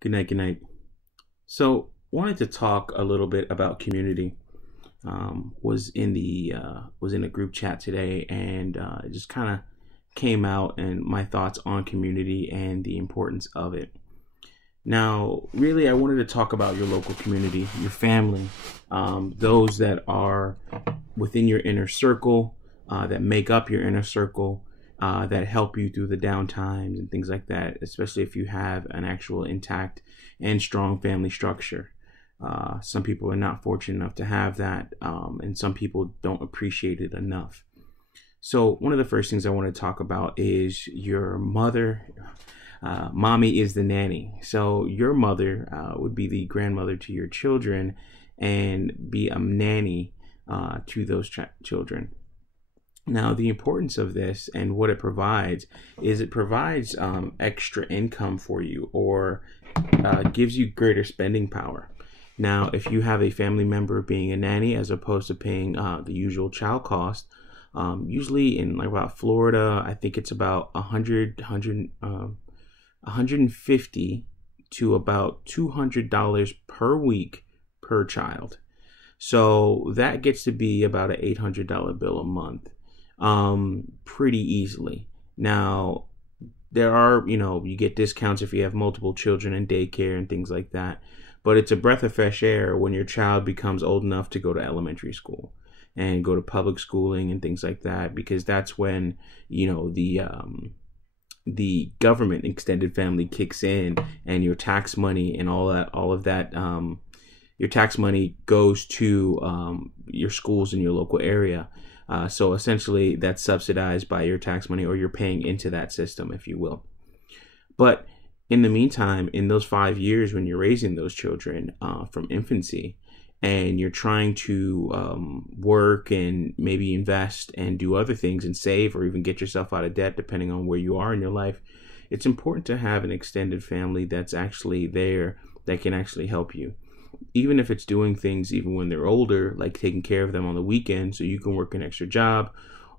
Good night. Good night. So, wanted to talk a little bit about community. Was in a group chat today, and it just kind of came out and my thoughts on community and the importance of it. Now, really, I wanted to talk about your local community, your family, those that are within your inner circle, that make up your inner circle, that help you through the down times and things like that, especially if you have an actual intact and strong family structure. Some people are not fortunate enough to have that, and some people don't appreciate it enough. So, one of the first things I want to talk about is your mother. Mommy is the nanny. So your mother would be the grandmother to your children and be a nanny to those children. Now, the importance of this and what it provides is it provides extra income for you, or gives you greater spending power. Now, if you have a family member being a nanny as opposed to paying the usual child cost, usually in like about Florida, I think it's about 150 to about $200 per week per child. So that gets to be about an $800 bill a month, pretty easily. Now, there are, you get discounts if you have multiple children in daycare and things like that. But it's a breath of fresh air when your child becomes old enough to go to elementary school and go to public schooling and things like that, because that's when, the government extended family kicks in, and your tax money and all of that, your tax money goes to your schools in your local area. So essentially that's subsidized by your tax money, or you're paying into that system, if you will. But in the meantime, in those 5 years when you're raising those children from infancy, and you're trying to work and maybe invest and do other things and save, or even get yourself out of debt, depending on where you are in your life, it's important to have an extended family that's actually there, that can actually help you. Even if it's doing things even when they're older, like taking care of them on the weekend so you can work an extra job,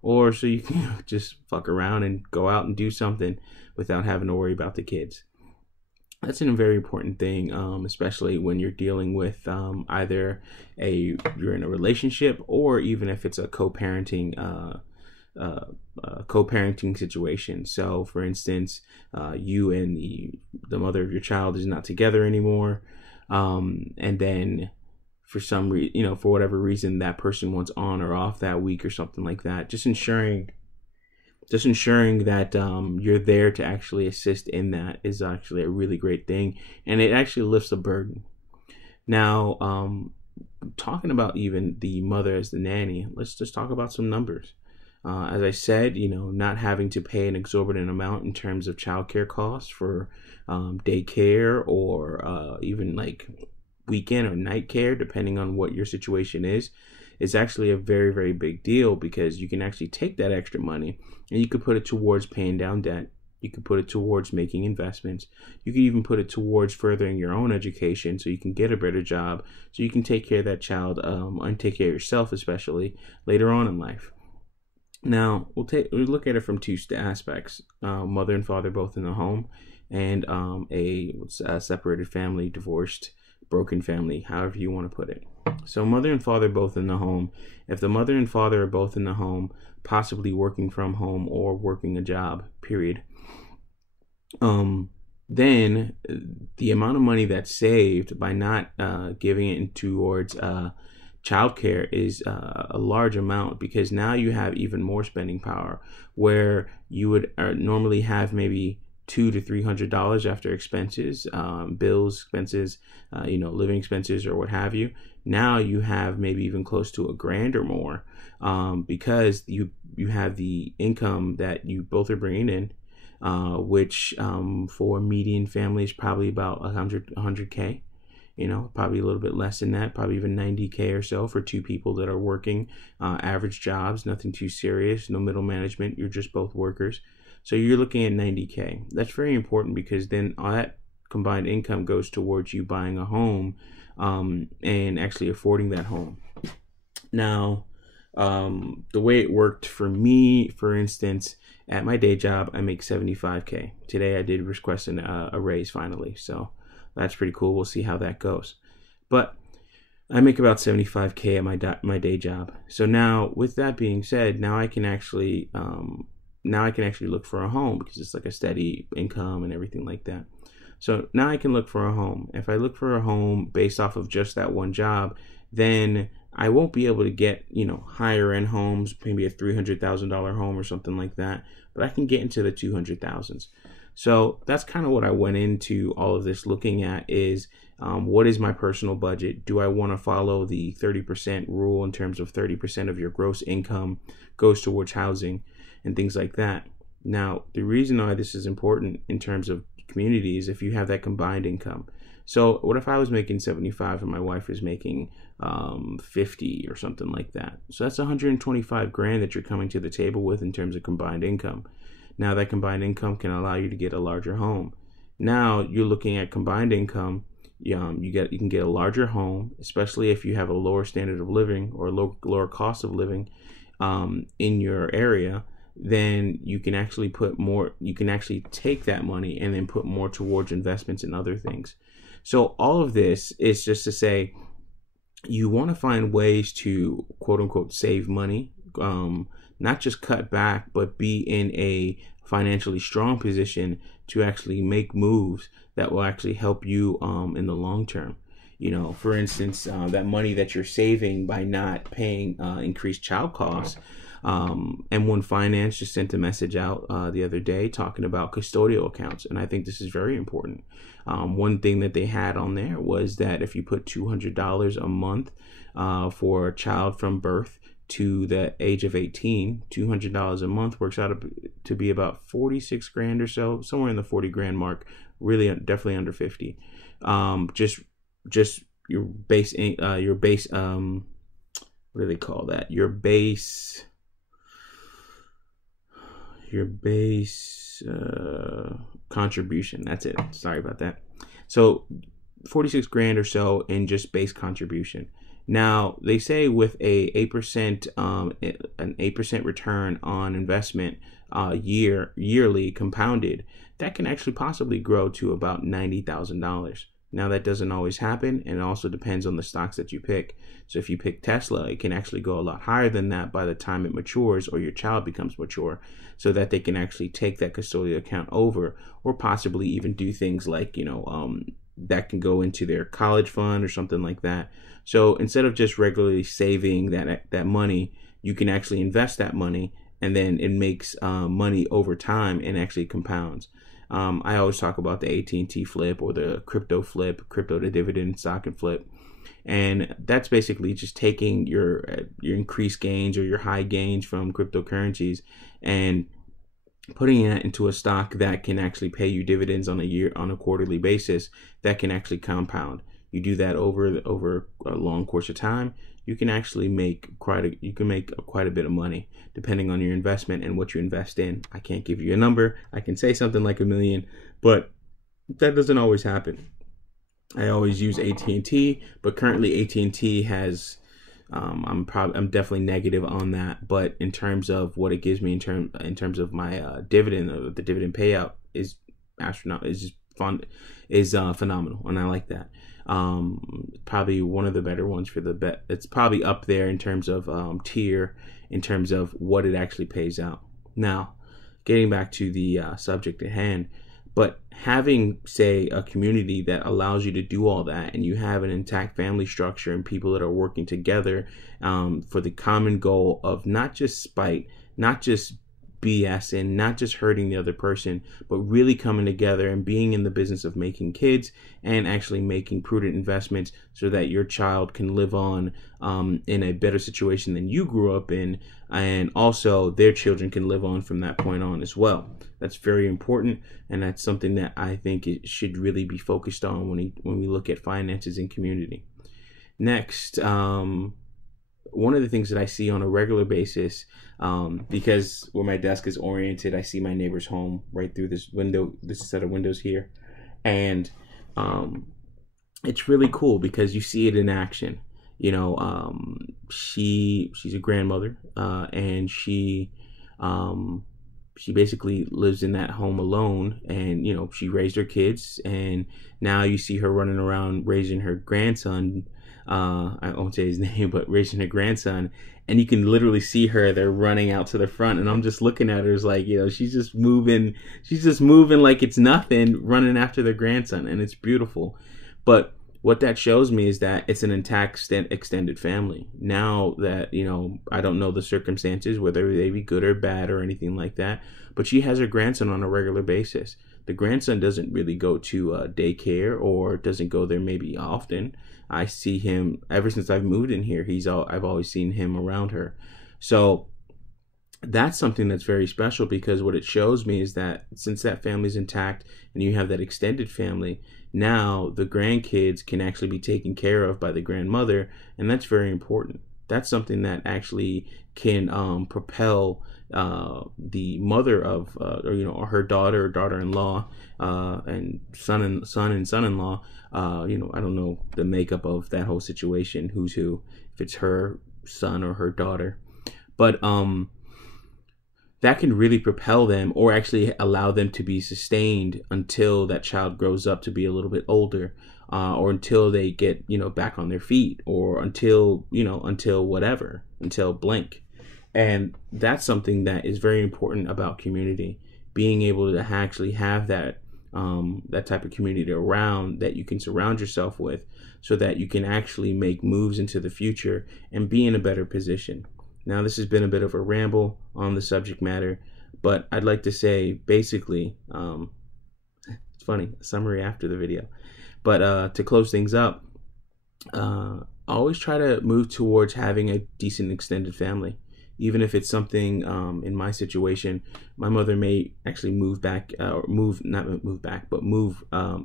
or so you can just fuck around and go out and do something without having to worry about the kids. That's a very important thing, especially when you're dealing with either you're in a relationship, or even if it's a co-parenting situation. So, for instance, you and the mother of your child is not together anymore, and then for some reason, for whatever reason, that person wants on or off that week or something like that. Just ensuring that you're there to actually assist in that is actually a really great thing, and it actually lifts the burden. Now, talking about even the mother as the nanny, let's just talk about some numbers. As I said, not having to pay an exorbitant amount in terms of childcare costs for daycare, or even like weekend or night care, depending on what your situation is actually a very, very big deal, because you can actually take that extra money and you could put it towards paying down debt. You could put it towards making investments. You could even put it towards furthering your own education so you can get a better job, so you can take care of that child, and take care of yourself, especially later on in life. Now, we'll look at it from two aspects: mother and father both in the home, and a separated family, divorced, broken family, however you want to put it. So mother and father both in the home. If the mother and father are both in the home, possibly working from home or working a job, period, then the amount of money that's saved by not giving it towards childcare is a large amount, because now you have even more spending power, where you would normally have maybe $200 to $300 after expenses, bills, expenses, living expenses or what have you. Now you have maybe even close to $1,000 or more, because you have the income that you both are bringing in, which for median families probably about 100K. Probably a little bit less than that, probably even 90K or so for two people that are working average jobs, nothing too serious, no middle management. You're just both workers. So you're looking at 90K. That's very important, because then all that combined income goes towards you buying a home, and actually affording that home. Now, the way it worked for me, for instance, at my day job, I make 75K. Today I did request a raise finally. So that's pretty cool. We'll see how that goes. But I make about 75K at my day job. So now, with that being said, now I can actually look for a home because it's like a steady income and everything like that. So now I can look for a home. If I look for a home based off of just that one job, then I won't be able to get, higher end homes, maybe a $300,000 home or something like that, but I can get into the 200,000s. So that's kind of what I went into all of this looking at is what is my personal budget? Do I want to follow the 30% rule in terms of 30% of your gross income goes towards housing and things like that? Now, the reason why this is important in terms of community is if you have that combined income. So what if I was making 75 and my wife is making 50 or something like that? So that's 125 grand that you're coming to the table with in terms of combined income. Now that combined income can allow you to get a larger home. Now you're looking at combined income. You can get a larger home, especially if you have a lower standard of living or lower cost of living in your area. Then you can actually take that money and then put more towards investments and other things. So all of this is just to say you want to find ways to quote unquote save money, not just cut back, but be in a financially strong position to actually make moves that will actually help you in the long term. For instance, that money that you're saving by not paying increased child costs. M1 Finance just sent a message out the other day talking about custodial accounts, and I think this is very important. One thing that they had on there was that if you put $200 a month for a child from birth to the age of 18, $200 a month works out to be about 46 grand or so, somewhere in the 40 grand mark. Really, definitely under 50. Just your base, what do they call that? Your base contribution. That's it. Sorry about that. So 46 grand or so in just base contribution. Now they say with an 8% return on investment yearly compounded, that can actually possibly grow to about $90,000. Now that doesn't always happen, and it also depends on the stocks that you pick. So if you pick Tesla, it can actually go a lot higher than that by the time it matures or your child becomes mature, so that they can actually take that custodial account over, or possibly even do things like, that can go into their college fund or something like that. So instead of just regularly saving that money, you can actually invest that money, and then it makes money over time and actually compounds. I always talk about the AT&T flip or the crypto flip, crypto to dividend stock and flip. And that's basically just taking your increased gains or your high gains from cryptocurrencies and putting it into a stock that can actually pay you dividends on a quarterly basis that can actually compound. You do that over a long course of time, you can actually make quite a bit of money depending on your investment and what you invest in. I can't give you a number. I can say something like $1 million, but that doesn't always happen. I always use AT&T, but currently AT&T has I'm definitely negative on that, but in terms of what it gives me in terms of my dividend, the dividend payout is phenomenal, and I like that. Probably one of the better ones for the bet. It's probably up there in terms of tier, in terms of what it actually pays out. Now, getting back to the subject at hand, but having, say, a community that allows you to do all that, and you have an intact family structure and people that are working together for the common goal of not just spite, not just BS and not just hurting the other person, but really coming together and being in the business of making kids and actually making prudent investments so that your child can live on in a better situation than you grew up in, and also their children can live on from that point on as well. That's very important, and that's something that I think it should really be focused on when we look at finances and community. Next, one of the things that I see on a regular basis, because where my desk is oriented, I see my neighbor's home right through this set of windows here. And it's really cool because you see it in action. She's a grandmother, and she she basically lives in that home alone, and she raised her kids, and now you see her running around raising her grandson. I won't say his name, but raising her grandson, and you can literally see her. They're running out to the front, and I'm just looking at her as like, she's just moving like it's nothing, running after their grandson, and it's beautiful. But what that shows me is that it's an intact extended family. Now that, I don't know the circumstances, whether they be good or bad or anything like that, but she has her grandson on a regular basis. The grandson doesn't really go to daycare, or doesn't go there maybe often. I see him ever since I've moved in here. I've always seen him around her. So that's something that's very special, because what it shows me is that since that family's intact and you have that extended family, now the grandkids can actually be taken care of by the grandmother, and that's very important. That's something that actually can propel the mother of, or her daughter or daughter-in-law, and son and son-in-law. I don't know the makeup of that whole situation, who's who, if it's her son or her daughter, but that can really propel them, or actually allow them to be sustained until that child grows up to be a little bit older, or until they get, back on their feet, or until blank. And that's something that is very important about community, being able to actually have that type of community around that you can surround yourself with, so that you can actually make moves into the future and be in a better position. Now, this has been a bit of a ramble on the subject matter, but I'd like to say, basically, it's funny, a summary after the video. But to close things up, always try to move towards having a decent extended family. Even if it's something, in my situation, my mother may actually move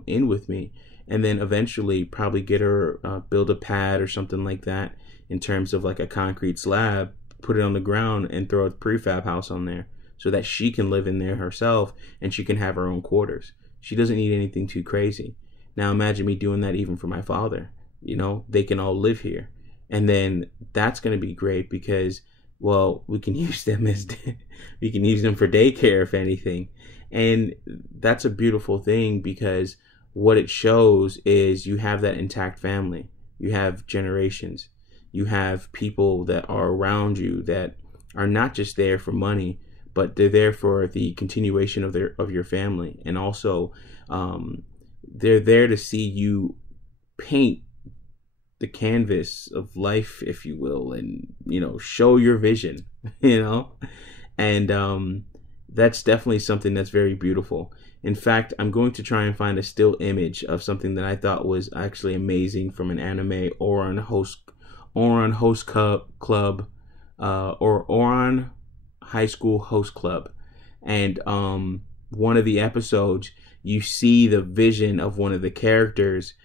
in with me, and then eventually probably get her, build a pad or something like that, in terms of like a concrete slab, put it on the ground and throw a prefab house on there, so that she can live in there herself and she can have her own quarters. She doesn't need anything too crazy. Now imagine me doing that even for my father. They can all live here, and then that's going to be great, because, well, we can use them for daycare, if anything. And that's a beautiful thing, because what it shows is you have that intact family. You have generations. You have people that are around you that are not just there for money, but they're there for the continuation of your family. And also, they're there to see you paint the canvas of life, if you will, and show your vision. And that's definitely something that's very beautiful. In fact, I'm going to try and find a still image of something that I thought was actually amazing from an anime, or on host club, or on high school host club. And one of the episodes, you see the vision of one of the characters,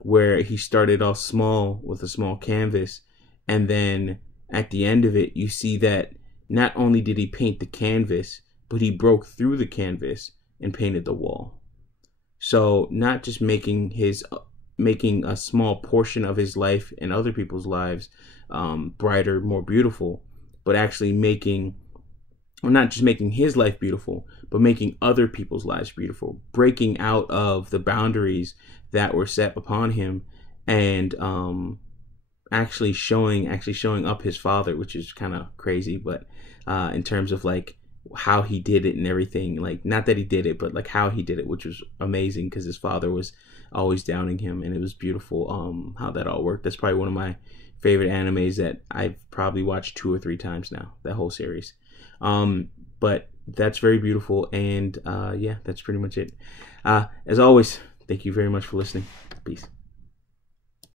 where he started off small with a small canvas, and then at the end of it, you see that not only did he paint the canvas, but he broke through the canvas and painted the wall. So not just making a small portion of his life and other people's lives brighter, more beautiful, but actually not just making his life beautiful, but making other people's lives beautiful, breaking out of the boundaries that were set upon him, and actually showing up his father, which is kind of crazy, but in terms of like how he did it and everything, like not that he did it, but like how he did it, which was amazing, because his father was always downing him, and it was beautiful how that all worked. That's probably one of my favorite animes that I've probably watched 2 or 3 times now, that whole series. But that's very beautiful, and yeah, that's pretty much it. As always, thank you very much for listening. Peace.